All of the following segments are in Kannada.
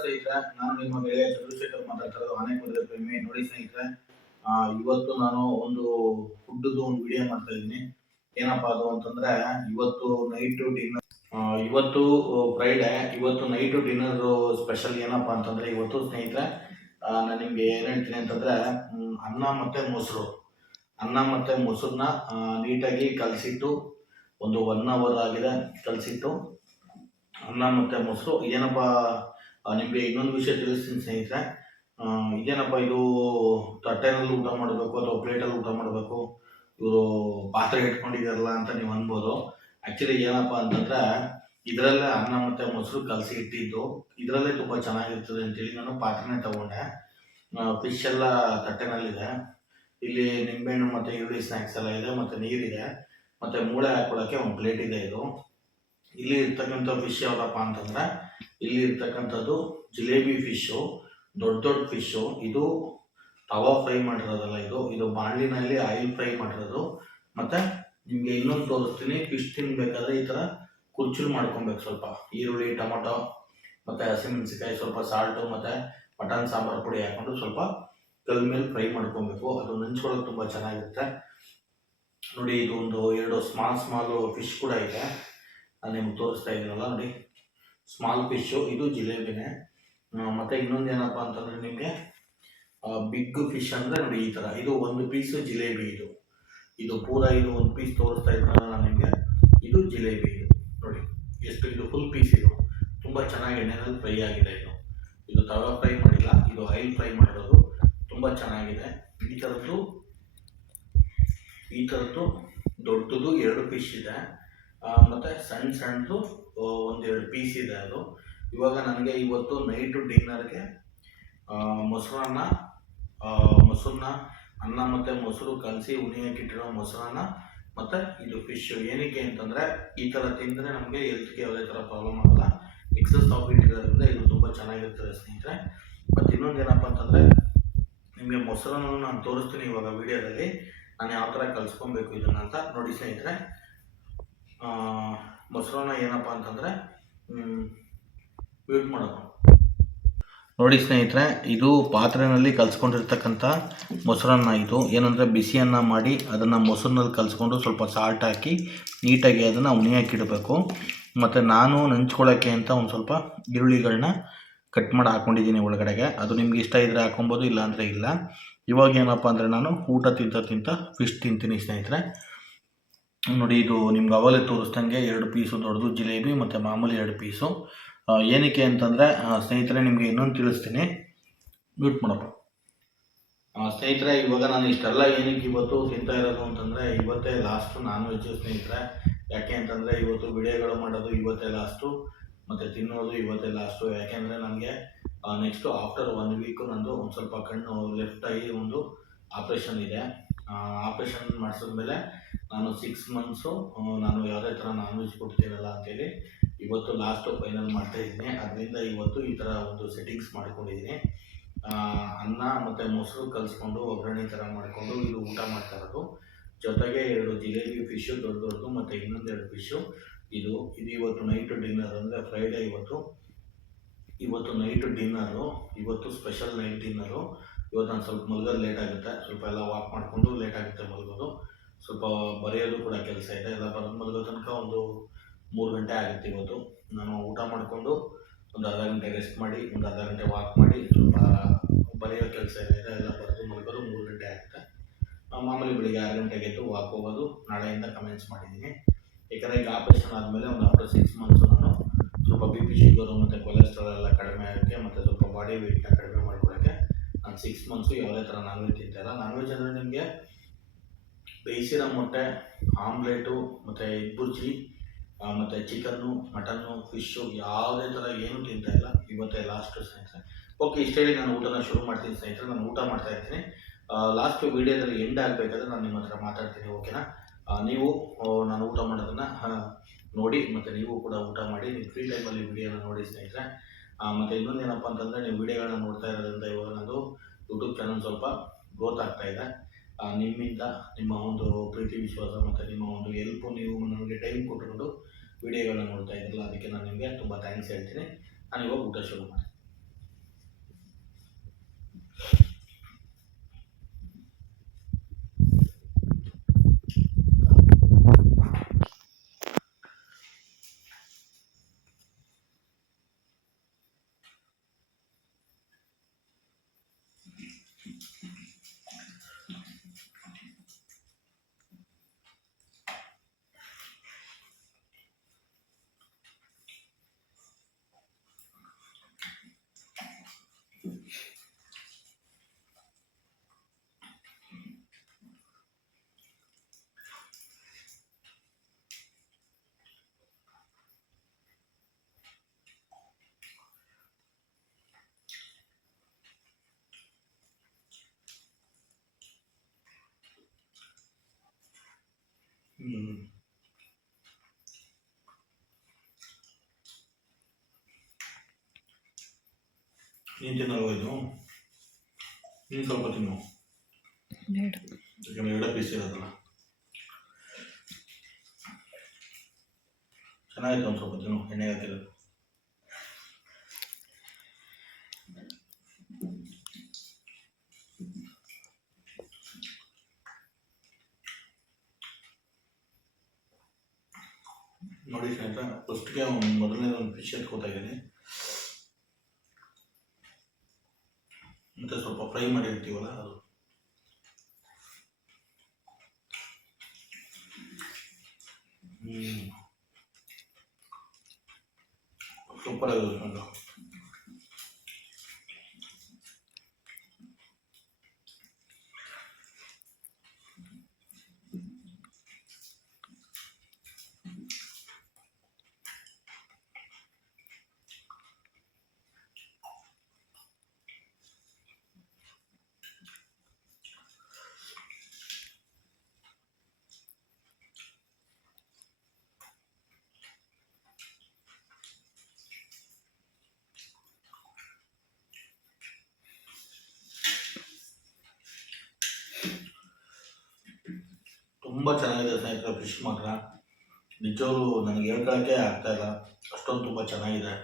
ಸ್ನೇಹಿತರೆ, ನಾನು ನಿಮ್ಮ ಗೆಳೆಯ ಚಂದ್ರಶೇಖರ್ ಮಾತಾಡ್ತಿರೋದು ಆನೆಕುಂದ ಪ್ರೇಮಿ. ನೋಡಿ ಸ್ನೇಹಿತರೆ, ಇವತ್ತು ನಾನು ಒಂದು ಫುಡ್ದು ಒಂದು ವಿಡಿಯೋ ಮಾಡ್ತಾ ಇದ್ದೀನಿ. ಏನಪ್ಪಾ ಅದು ಅಂತಂದ್ರೆ, ಇವತ್ತು ನೈಟ್ ಡಿನ್ನರ್, ಇವತ್ತು ಫ್ರೈಡೆ, ಇವತ್ತು ನೈಟ್ ಡಿನ್ನರ್ ಸ್ಪೆಷಲ್ ಏನಪ್ಪಾ ಅಂತಂದ್ರೆ, ಇವತ್ತು ಸ್ನೇಹಿತರೆ ನಾನು ನಿಮ್ಗೆ ಏನ್ ಹೇಳ್ತೀನಿ ಅಂತಂದ್ರೆ, ಅನ್ನ ಮತ್ತೆ ಮೊಸರು, ಅನ್ನ ಮತ್ತೆ ಮೊಸರನ್ನ ನೀಟಾಗಿ ಕಲಸಿಟ್ಟು ಒಂದು 1 hour ಆಗಿದೆ ಕಲಸಿಟ್ಟು ಅನ್ನ ಮತ್ತು ಮೊಸರು. ಏನಪ್ಪ ನಿಮಗೆ ಇನ್ನೊಂದು ವಿಷಯ ತಿಳಿಸ್ತೀನಿ ಸ್ನೇಹಿತರೆ, ಇದೇನಪ್ಪ ಇದು ತಟ್ಟೆನಲ್ಲಿ ಊಟ ಮಾಡಬೇಕು ಅಥವಾ ಪ್ಲೇಟಲ್ಲಿ ಊಟ ಮಾಡಬೇಕು, ಇವರು ಪಾತ್ರೆ ಇಟ್ಕೊಂಡಿದ್ದಾರಲ್ಲ ಅಂತ ನೀವು ಅನ್ಬೋದು. ಆ್ಯಕ್ಚುಲಿ ಏನಪ್ಪ ಅಂತಂದರೆ, ಇದರಲ್ಲೇ ಅನ್ನ ಮತ್ತು ಮೊಸರು ಕಲಸಿ ಇಟ್ಟಿದ್ದು, ಇದರಲ್ಲೇ ತುಂಬ ಚೆನ್ನಾಗಿರ್ತದೆ ಅಂತೇಳಿ ನಾನು ಪಾತ್ರೆನೇ ತಗೊಂಡೆ. ಫಿಶ್ ಎಲ್ಲ ತಟ್ಟೆನಲ್ಲಿದೆ, ಇಲ್ಲಿ ನಿಂಬೆಹಣ್ಣು ಮತ್ತು ಈರುಳ್ಳಿ ಸ್ನ್ಯಾಕ್ಸ್ ಎಲ್ಲ ಇದೆ, ಮತ್ತು ನೀರಿದೆ, ಮತ್ತು ಮೂಳೆ ಹಾಕೊಳ್ಳೋಕ್ಕೆ ಒಂದು ಪ್ಲೇಟ್ ಇದೆ. ಇದು ಇಲ್ಲಿ ಇರ್ತಕ್ಕಂಥ ಫಿಶ್ ಯಾವುದಪ್ಪ ಅಂತಂದರೆ, ಇಲ್ಲಿ ಇರ್ತಕ್ಕಂಥದ್ದು ಜಿಲೇಬಿ ಫಿಶ್ಶು, ದೊಡ್ಡ ದೊಡ್ಡ ಫಿಶ್ಶು. ಇದು ತವಾ ಫ್ರೈ ಮಾಡಿರೋದಲ್ಲ, ಇದು ಬಾಣಲಿನಲ್ಲಿ ಆಯಿಲ್ ಫ್ರೈ ಮಾಡಿರೋದು. ಮತ್ತು ನಿಮಗೆ ಇನ್ನೊಂದು ತೋರಿಸ್ತೀನಿ, ಫಿಶ್ ತಿನ್ನಬೇಕಾದ್ರೆ ಈ ಥರ ಕುರ್ಚುಲು ಮಾಡ್ಕೊಬೇಕು. ಸ್ವಲ್ಪ ಈರುಳ್ಳಿ, ಟೊಮೊಟೊ ಮತ್ತು ಹಸಿಮೆಣಸಿಕಾಯಿ, ಸ್ವಲ್ಪ ಸಾಲ್ಟು ಮತ್ತು ಮಟನ್ ಸಾಂಬಾರು ಪುಡಿ ಹಾಕ್ಕೊಂಡು ಸ್ವಲ್ಪ ಕಲ್ ಮೇಲೆ ಫ್ರೈ ಮಾಡ್ಕೊಬೇಕು. ಅದು ನೆಂಚ್ಕೊಳ್ಳೋಕೆ ತುಂಬ ಚೆನ್ನಾಗಿರುತ್ತೆ. ನೋಡಿ, ಇದು ಒಂದು 2 ಸ್ಮಾಲ್ ಫಿಶ್ ಕೂಡ ಇದೆ, ನಾನು ನಿಮ್ಗೆ ತೋರಿಸ್ತಾ ಇದ್ದೀನಲ್ಲ. ನೋಡಿ, ಸ್ಮಾಲ್ ಫಿಶ್ಶು, ಇದು ಜಿಲೇಬಿನೇ. ಮತ್ತು ಇನ್ನೊಂದು ಏನಪ್ಪ ಅಂತಂದರೆ, ನಿಮಗೆ ಬಿಗ್ ಫಿಶ್ ಅಂದರೆ ನೋಡಿ ಈ ಥರ, ಇದು 1 ಪೀಸು ಜಿಲೇಬಿ. ಇದು ಪೂರ ಇದು 1 ಪೀಸ್ ತೋರಿಸ್ತಾ ಇದ್ದೀನಲ್ಲ ನಾನು ನಿಮಗೆ, ಇದು ಜಿಲೇಬಿ. ನೋಡಿ ಎಷ್ಟು, ಇದು ಫುಲ್ ಪೀಸ್. ಇದು ತುಂಬ ಚೆನ್ನಾಗಿ ಎಣ್ಣೆನಲ್ಲಿ ಫ್ರೈ ಆಗಿದೆ. ಇದು ತವಾ ಫ್ರೈ ಮಾಡಿಲ್ಲ, ಇದು ಆಯಿಲ್ ಫ್ರೈ ಮಾಡಿರೋದು. ತುಂಬ ಚೆನ್ನಾಗಿದೆ. ಈ ಥರದ್ದು ದೊಡ್ಡದು 2 ಫಿಶ್ ಇದೆ, ಮತ್ತು ಸಣ್ಣದು 1-2 ಪೀಸ್ ಇದೆ. ಅದು ಇವಾಗ ನನಗೆ ಇವತ್ತು ನೈಟು ಡಿನ್ನರ್ಗೆ ಮೊಸರನ್ನ, ಅನ್ನ ಮತ್ತು ಮೊಸರು ಕಲಸಿ ಉಣಿಯಾಕಿಟ್ಟಿರೋ ಮೊಸರನ್ನ ಮತ್ತು ಇದು ಫಿಶ್. ಏನಕ್ಕೆ ಅಂತಂದರೆ, ಈ ಥರ ತಿಂದರೆ ನಮಗೆ ಹೆಲ್ತ್ಗೆ ಯಾವುದೇ ಥರ ಪ್ರಾಬ್ಲಮ್ ಆಗಲ್ಲ. ಎಕ್ಸಸ್ ಆಫ್ ಇಟ್ ಇರೋದ್ರಿಂದ ಇದು ತುಂಬ ಚೆನ್ನಾಗಿರ್ತದೆ ಸ್ನೇಹಿತರೆ. ಮತ್ತು ಇನ್ನೊಂದು ಏನಪ್ಪ ಅಂತಂದರೆ, ನಿಮಗೆ ಮೊಸರನ್ನು ನಾನು ತೋರಿಸ್ತೀನಿ ಇವಾಗ ವಿಡಿಯೋದಲ್ಲಿ, ನಾನು ಯಾವ ಥರ ಕಲಿಸ್ಕೊಬೇಕು ಇದನ್ನು ಅಂತ. ನೋಡಿ ಸ್ನೇಹಿತರೆ, ಮೊಸರನ್ನ ಏನಪ್ಪ ಅಂತಂದರೆ ಯೂಸ್ ಮಾಡೋದು. ನೋಡಿ ಸ್ನೇಹಿತರೆ, ಇದು ಪಾತ್ರೆಯಲ್ಲಿ ಕಲಿಸ್ಕೊಂಡಿರ್ತಕ್ಕಂಥ ಮೊಸರನ್ನ. ಇದು ಏನಂದರೆ, ಬಿಸಿಯನ್ನು ಮಾಡಿ ಅದನ್ನು ಮೊಸರಿನಲ್ಲಿ ಕಲಿಸ್ಕೊಂಡು ಸ್ವಲ್ಪ ಸಾಲ್ಟ್ ಹಾಕಿ ನೀಟಾಗಿ ಅದನ್ನು ಉಣಿಯಾಕಿಡಬೇಕು. ಮತ್ತು ನಾನು ನೆಂಚ್ಕೊಳ್ಳೋಕ್ಕೆ ಅಂತ ಒಂದು ಸ್ವಲ್ಪ ಈರುಳ್ಳಿಗಳನ್ನ ಕಟ್ ಮಾಡಿ ಹಾಕ್ಕೊಂಡಿದ್ದೀನಿ ಒಳಗಡೆಗೆ. ಅದು ನಿಮ್ಗೆ ಇಷ್ಟ ಇದ್ದರೆ ಹಾಕೊಬೋದು, ಇಲ್ಲ ಅಂದರೆ ಇಲ್ಲ. ಇವಾಗ ಏನಪ್ಪ ಅಂದರೆ, ನಾನು ಊಟ ತಿಂತ ಫಿಶ್ ತಿಂತೀನಿ ಸ್ನೇಹಿತರೆ. ನೋಡಿ, ಇದು ನಿಮ್ಗೆ ಅವಲೇ ತೋರಿಸ್ದಂಗೆ 2 ಪೀಸು ದೊಡ್ಡದು ಜಿಲೇಬಿ ಮತ್ತು ಮಾಮೂಲಿ 2 ಪೀಸು. ಏನಕ್ಕೆ ಅಂತಂದರೆ ಸ್ನೇಹಿತರೆ, ನಿಮಗೆ ಇನ್ನೊಂದು ತಿಳಿಸ್ತೀನಿ. ಮ್ಯೂಟ್ ಮಾಡಪ್ಪ. ಸ್ನೇಹಿತರೆ, ಇವಾಗ ನಾನು ಇಷ್ಟೆಲ್ಲ ಏನಕ್ಕೆ ಇವತ್ತು ತಿಂತಾ ಇರೋದು ಅಂತಂದರೆ, ಇವತ್ತೇ ಲಾಸ್ಟು ನಾನ್ ವೆಜ್ಜು ಸ್ನೇಹಿತರೆ. ಯಾಕೆ ಅಂತಂದರೆ, ಇವತ್ತು ವಿಡಿಯೋಗಳು ಮಾಡೋದು ಇವತ್ತೇ ಲಾಸ್ಟು, ಮತ್ತು ತಿನ್ನೋದು ಇವತ್ತೇ ಲಾಸ್ಟು. ಯಾಕೆಂದರೆ ನನಗೆ ನೆಕ್ಸ್ಟು ಆಫ್ಟರ್ 1 ವೀಕು ನಂದು ಒಂದು ಸ್ವಲ್ಪ ಕಣ್ಣು ಲೆಫ್ಟ್ ಆಗಿ ಒಂದು ಆಪ್ರೇಷನ್ ಇದೆ. ಆಪ್ರೇಷನ್ ಮಾಡಿಸಿದ್ಮೇಲೆ ನಾನು 6 ಮಂತ್ಸು ನಾನು ಯಾವುದೇ ಥರ ನಾನ್ ವೆಜ್ ಕೊಡ್ತೀನಲ್ಲ ಅಂತೇಳಿ ಇವತ್ತು ಲಾಸ್ಟು ಫೈನಲ್ ಮಾಡ್ತಾಯಿದ್ದೀನಿ. ಅದರಿಂದ ಇವತ್ತು ಈ ಥರ ಒಂದು ಸೆಟ್ಟಿಂಗ್ಸ್ ಮಾಡ್ಕೊಂಡಿದ್ದೀನಿ. ಅನ್ನ ಮತ್ತು ಮೊಸರು ಕಲಿಸ್ಕೊಂಡು ಒಗ್ಗರಣೆ ಥರ ಮಾಡಿಕೊಂಡು ಇದು ಊಟ ಮಾಡ್ತಾ ಇರೋದು. ಜೊತೆಗೆ 2 ಜಿಲೇಬಿ ಫಿಶ್ಶು ದೊಡ್ಡದು ಮತ್ತು ಇನ್ನೊಂದು 2 ಫಿಶ್ಶು. ಇದು ಇವತ್ತು ನೈಟು ಡಿನ್ನರ್, ಅಂದರೆ ಫ್ರೈಡೇ ಇವತ್ತು ನೈಟು ಡಿನ್ನರು. ಇವತ್ತು ಸ್ಪೆಷಲ್ ನೈಟ್ ಡಿನ್ನರು. ಇವತ್ತು ನಾನು ಸ್ವಲ್ಪ ಮಲಗೋದು ಲೇಟ್ ಆಗುತ್ತೆ, ಸ್ವಲ್ಪ ಎಲ್ಲ ವಾಕ್ ಮಾಡಿಕೊಂಡು ಲೇಟ್ ಆಗುತ್ತೆ ಮಲಗೋದು. ಸ್ವಲ್ಪ ಬರೆಯೋದು ಕೂಡ ಕೆಲಸ ಇದೆ, ಎಲ್ಲ ಮಲಗೋ ತನಕ ಒಂದು 3 ಗಂಟೆ ಆಗುತ್ತೆ. ಇವತ್ತು ನಾನು ಊಟ ಮಾಡಿಕೊಂಡು ಒಂದು ಅರ್ಧ ಗಂಟೆ ರೆಸ್ಟ್ ಮಾಡಿ, ಒಂದು ಅರ್ಧ ಗಂಟೆ ವಾಕ್ ಮಾಡಿ, ಸ್ವಲ್ಪ ಬರೆಯೋ ಕೆಲಸ ಇದೆ, ಎಲ್ಲ ಬರೆದು ಮಲಗೋದು 3 ಗಂಟೆ ಆಗುತ್ತೆ. ಮಾಮೂಲಿ ಬೆಳಿಗ್ಗೆ 6 ಗಂಟೆಗೆ ಎದ್ದು ವಾಕ್ ಹೋಗೋದು ನಾಳೆಯಿಂದ ಕಮೆನ್ಸ್ ಮಾಡಿದ್ದೀನಿ. ಯಾಕಂದರೆ ಈಗ ಆಪ್ರೇಷನ್ ಆದಮೇಲೆ ಒಂದು ಆಫ್ಟರ್ 6 ಮಂತ್ಸು ನಾನು ಸ್ವಲ್ಪ BP, ಶುಗರು ಮತ್ತು ಕೊಲೆಸ್ಟ್ರಾಲ್ ಎಲ್ಲ ಕಡಿಮೆ ಆಗೋಕ್ಕೆ, ಮತ್ತು ಸ್ವಲ್ಪ ಬಾಡಿ ವೆಯ್ಟ್ನ ಕಡಿಮೆ ಮಾಡ್ಕೊಳ್ಳೋಕ್ಕೆ ನಾನು 6 ಮಂತ್ಸು ಯಾವುದೇ ಥರ ನಾನ್ ವೆಜ್ ತಿಂತಾಯಿಲ್ಲ. ನಾನ್ ವೆಜ್ ಅಂದರೆ ನಿಮಗೆ ಬೇಯಿಸಿರೋ ಮೊಟ್ಟೆ, ಆಮ್ಲೆಟು ಮತ್ತು ಎಗ್ ಬುರ್ಜಿ, ಮತ್ತು ಚಿಕನ್ನು, ಮಟನ್ನು, ಫಿಶ್ಶು ಯಾವುದೇ ಥರ ಏನೂ ತಿಂತಾಯಿಲ್ಲ. ಇವತ್ತೇ ಲಾಸ್ಟು ಸ್ನೇಹಿತರೆ. ಓಕೆ, ಇಷ್ಟು ಹೇಳಿ ನಾನು ಊಟನ ಶುರು ಮಾಡ್ತೀನಿ ಸ್ನೇಹಿತರೆ. ನಾನು ಊಟ ಮಾಡ್ತಾಯಿರ್ತೀನಿ. ಲಾಸ್ಟು ವೀಡಿಯೋದಲ್ಲಿ ಎಂಡ್ ಆಗಬೇಕಾದ್ರೆ ನಾನು ನಿಮ್ಮ ಹತ್ರ ಮಾತಾಡ್ತೀನಿ, ಓಕೆನಾ? ನೀವು ನಾನು ಊಟ ಮಾಡೋದನ್ನು ನೋಡಿ, ಮತ್ತು ನೀವು ಕೂಡ ಊಟ ಮಾಡಿ, ನೀವು ಫ್ರೀ ಟೈಮಲ್ಲಿ ವಿಡಿಯೋನ ನೋಡಿ ಸ್ನೇಹಿತರೆ. ಮತ್ತು ಇನ್ನೊಂದು ಏನಪ್ಪ ಅಂತಂದರೆ, ನೀವು ವಿಡಿಯೋಗಳನ್ನ ನೋಡ್ತಾ ಇರೋದ್ರಿಂದ ಇವಾಗ ನನ್ನದು ಯೂಟ್ಯೂಬ್ ಚಾನಲ್ ಸ್ವಲ್ಪ ಗ್ರೋತ್ ಆಗ್ತಾಯಿದೆ. ನಿಮ್ಮಿಂದ, ನಿಮ್ಮ ಒಂದು ಪ್ರೀತಿ ವಿಶ್ವಾಸ ಮತ್ತು ನಿಮ್ಮ ಒಂದು ಹೆಲ್ಪು, ನೀವು ನನಗೆ ಟೈಮ್ ಕೊಟ್ಕೊಂಡು ವಿಡಿಯೋಗಳನ್ನ ನೋಡ್ತಾ ಇದ್ದಿಲ್ಲ, ಅದಕ್ಕೆ ನಾನು ನಿಮಗೆ ತುಂಬ ಥ್ಯಾಂಕ್ಸ್ ಹೇಳ್ತೀನಿ. ನಾನು ಇವಾಗ ಊಟ ಶುರು ಮಾಡ್ತೀನಿ. ನೀನು ತಿನ್ನಲ್ವ ಇದು? ನೀನು ಸ್ವಲ್ಪ ತಿನ್ನು, ಬೇಡ. ಯಾಕಂದರೆ ಎರಡೇ ಪೀಸ್ ಇರೋದಲ್ಲ. ಚೆನ್ನಾಗಿತ್ತು, ಒಂದು ಸ್ವಲ್ಪ ತಿನ್ನು, ಎಣ್ಣೆ ಹಾಕಿರೋದು. ನೋಡಿ ಸ್ನೇಹಿತರೆ, ಫಸ್ಟ್ಗೆ ಮೊದಲನೇ ಒಂದು ಫಿಶ್ ಎತ್ಕೋತಾ ಇದ್ದೀನಿ, ಮತ್ತು ಸ್ವಲ್ಪ ಫ್ರೈ ಮಾಡಿರ್ತೀವಲ್ಲ ಅದು. ಸೂಪರ್ ಆಗಿರುತ್ತೆ. ತುಂಬ ಚೆನ್ನಾಗಿದೆ ಸ್ನೇಹಿತರೆ, ಫಿಶ್ ಮಾತ್ರ ನಿಜವಾಗ್ಲೂ ನನಗೆ ಹೇಳ್ಕೊಳ್ಳೋಕ್ಕೆ ಆಗ್ತಾಯಿಲ್ಲ, ಅಷ್ಟೊಂದು ತುಂಬ ಚೆನ್ನಾಗಿದೆ.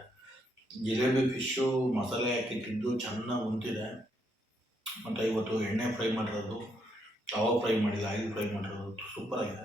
ಜಿಲೇಬಿ ಫಿಶ್ಶು ಮಸಾಲೆ ಹಾಕಿ ತಿಂದು ಚೆನ್ನಾಗಿ ಉಂತಿದೆ. ಮತ್ತು ಇವತ್ತು ಎಣ್ಣೆ ಫ್ರೈ ಮಾಡಿರೋದು, ತವಾ ಫ್ರೈ ಮಾಡಿಲ್ಲ, ಆಯಿಲ್ ಫ್ರೈ ಮಾಡಿರೋದು ಸೂಪರಾಗಿದೆ.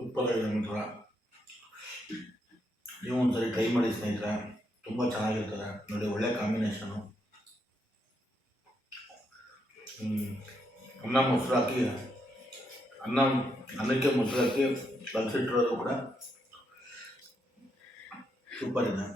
ಸೂಪರಾಗಿದೆ ಮಾತ್ರ. ನೀವು ಒಂದ್ಸರಿ ಟ್ರೈ ಮಾಡಿ ಸ್ನೇಹಿತರೆ, ತುಂಬ ಚೆನ್ನಾಗಿರ್ತದೆ ನೋಡಿ, ಒಳ್ಳೆ ಕಾಂಬಿನೇಷನು. ಅನ್ನ ಮೊಸರು ಹಾಕಿ, ಅನ್ನಕ್ಕೆ ಮೊಸರು ಹಾಕಿ ಕಲಸಿಟ್ಟಿರೋದು ಕೂಡ ಸೂಪರ್ ಇದೆ.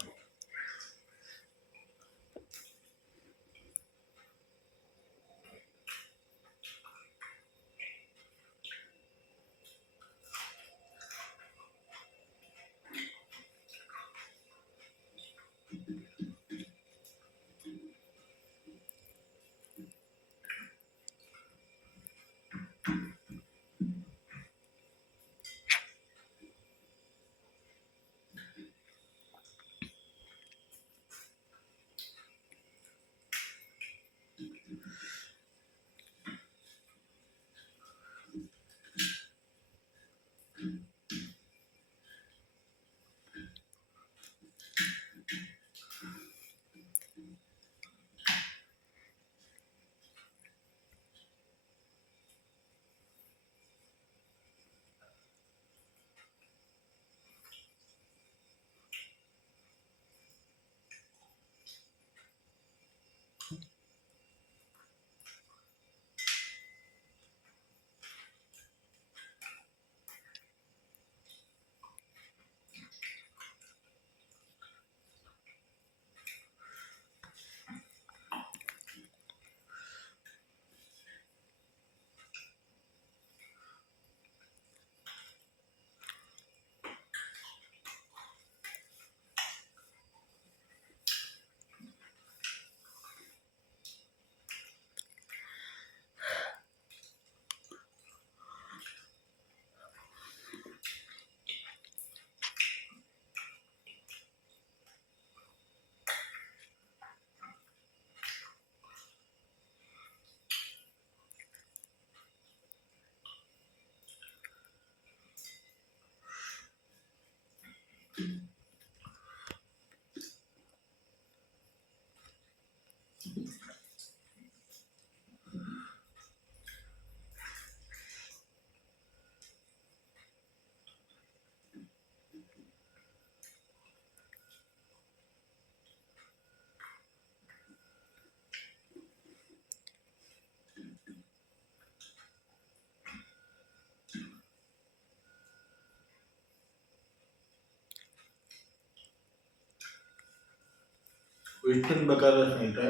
ಇಷ್ಟು ತಿನ್ಬೇಕಾದ್ರೆ ಸ್ನೇಹಿತರೆ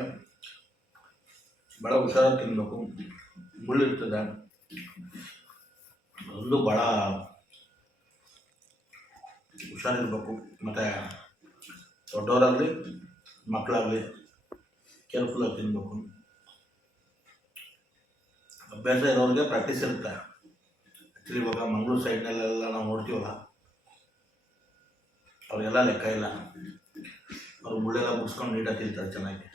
ಭಾಳ ಹುಷಾರಾಗಿ ತಿನ್ನಬೇಕು. ಮುಳ್ಳಿರ್ತದೆ, ಒಂದು ಭಾಳ ಹುಷಾರಿರ್ಬೇಕು. ಮತ್ತು ದೊಡ್ಡವರಾಗಲಿ ಮಕ್ಕಳಾಗಲಿ ಕೇರ್ಫುಲ್ಲಾಗಿ ತಿನ್ನಬೇಕು. ಅಭ್ಯಾಸ ಇರೋರಿಗೆ ಪ್ರಾಕ್ಟೀಸ್ ಇರುತ್ತೆ. ಆ್ಯಕ್ಚುಲಿ ಇವಾಗ ಮಂಗಳೂರು ಸೈಡ್ನಲ್ಲೆಲ್ಲ ನಾವು ನೋಡ್ತೀವಲ್ಲ, ಅವ್ರಿಗೆಲ್ಲ ಲೆಕ್ಕ ಇಲ್ಲ. ಅವ್ರು ಮುಳ್ಳೆಲ್ಲ ಮುಗಿಸ್ಕೊಂಡು ನೀಟಾಗಿ ತಿಂತಾರೆ ಚೆನ್ನಾಗಿ.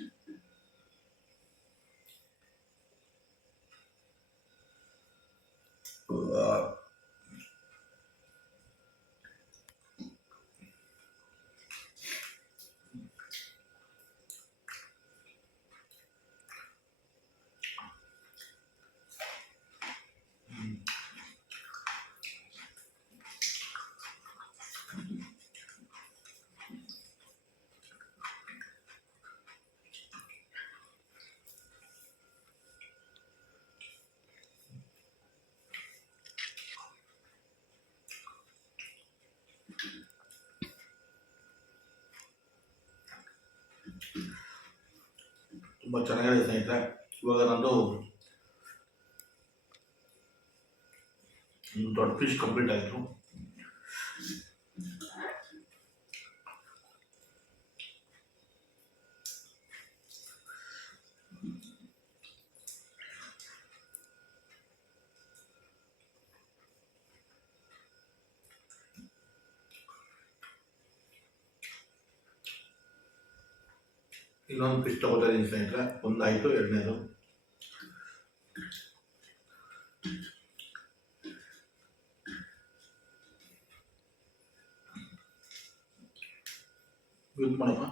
ತುಂಬ ಚೆನ್ನಾಗಿದೆ ಸ್ನೇಹಿತರೆ. ಇವಾಗ ನಂದು ಒಂದು ದೊಡ್ಡ ಫಿಶ್ ಕಂಪ್ಲೀಟ್ ಆಯಿತು. ಇನ್ನೊಂದು ಫಿಶ್ ತಗೋತಾ ಇದ್ದೀನಿ ಸ್ನೇಹಿತರೆ. ಒಂದಾಯಿತು, ಎರಡನೇದು. ಯೂಸ್ ಮಾಡಪ್ಪ.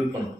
ಇಳ್ಕೊಂಡು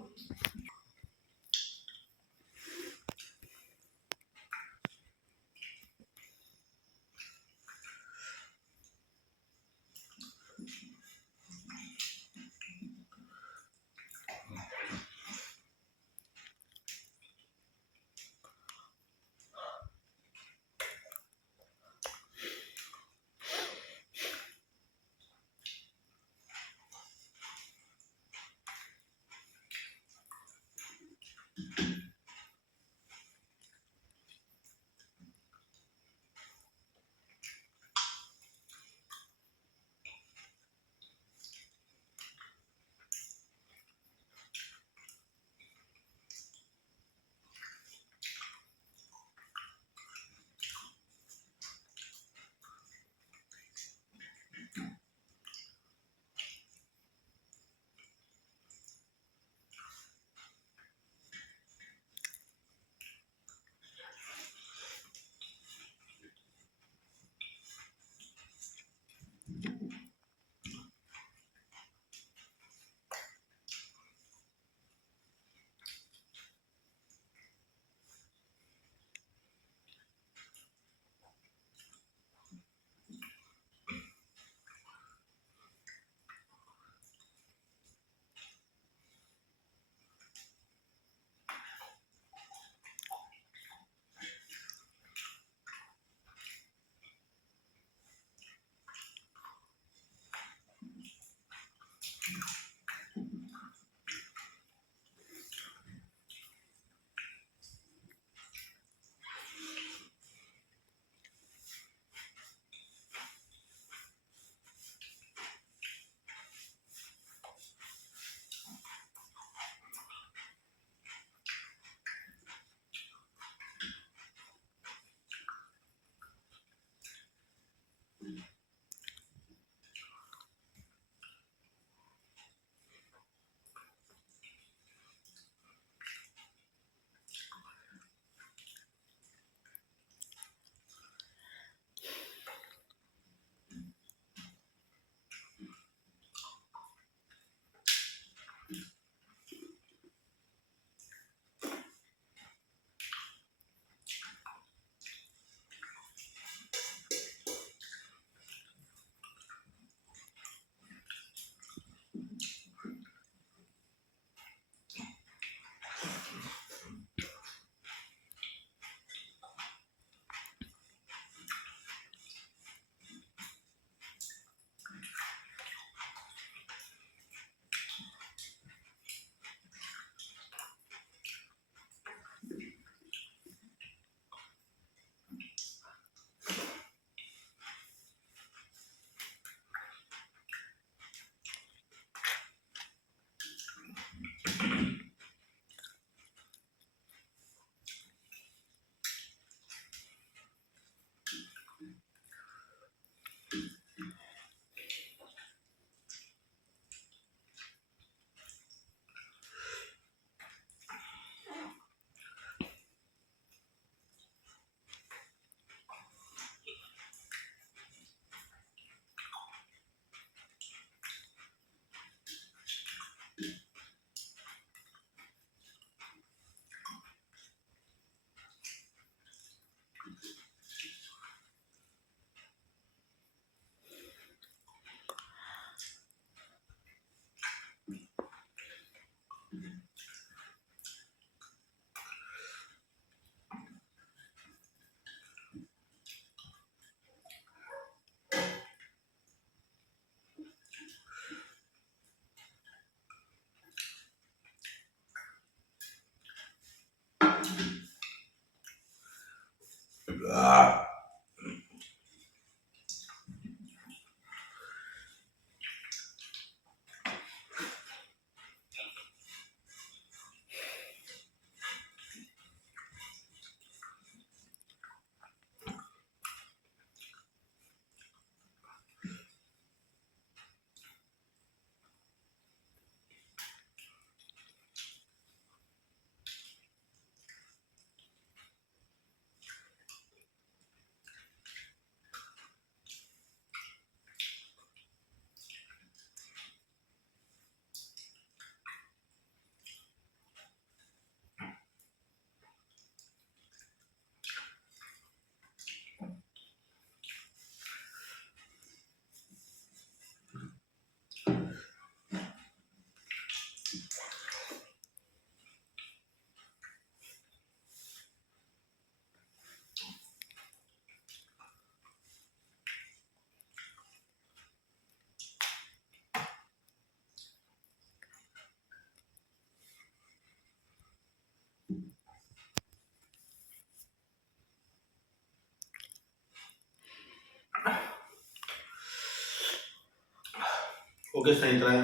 ಓಕೆ ಸ್ನೇಹಿತರೆ,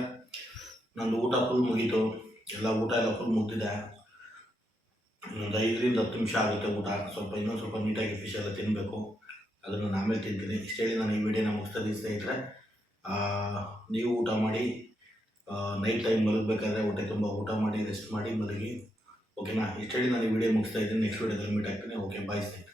ನಂದು ಊಟ ಫುಲ್ ಮುಗೀತು. ಊಟ ಎಲ್ಲ ಫುಲ್ ಮುಗಿದಿದೆ. ಇನ್ನೊಂದು 5ರಿಂದ 10 ನಿಮಿಷ ಆಗುತ್ತೆ ಊಟ. ಇನ್ನೊಂದು ಸ್ವಲ್ಪ ನೀಟಾಗಿ ಫಿಶ್ ಎಲ್ಲ ತಿನ್ನಬೇಕು. ಅದನ್ನು ನಾನು ಆಮೇಲೆ ತಿಂತೀನಿ. ಇಷ್ಟು ಹೇಳಿ ನಾನು ಈ ವಿಡಿಯೋನ ಮುಗಿಸ್ತಾ ಇದ್ದೀನಿ ಸ್ನೇಹಿತರೆ. ನೀವು ಊಟ ಮಾಡಿ, ನೈಟ್ ಟೈಮ್ ಮಲಗಬೇಕಾದ್ರೆ ಹೊಟ್ಟೆ ತುಂಬ ಊಟ ಮಾಡಿ ರೆಸ್ಟ್ ಮಾಡಿ ಮಲಗಿ. ಓಕೆನಾ? ಇಷ್ಟು ಹೇಳಿ ನಾನು ಈ ವಿಡಿಯೋ ಮುಗಿಸ್ತಾ ಇದ್ದೀನಿ. ನೆಕ್ಸ್ಟ್ ವಿಡಿಯೋದಲ್ಲಿ ಮೀಟ್ ಆಗ್ತೀನಿ. ಓಕೆ, ಬಾಯ್ ಸ್ನೇಹಿತರೆ.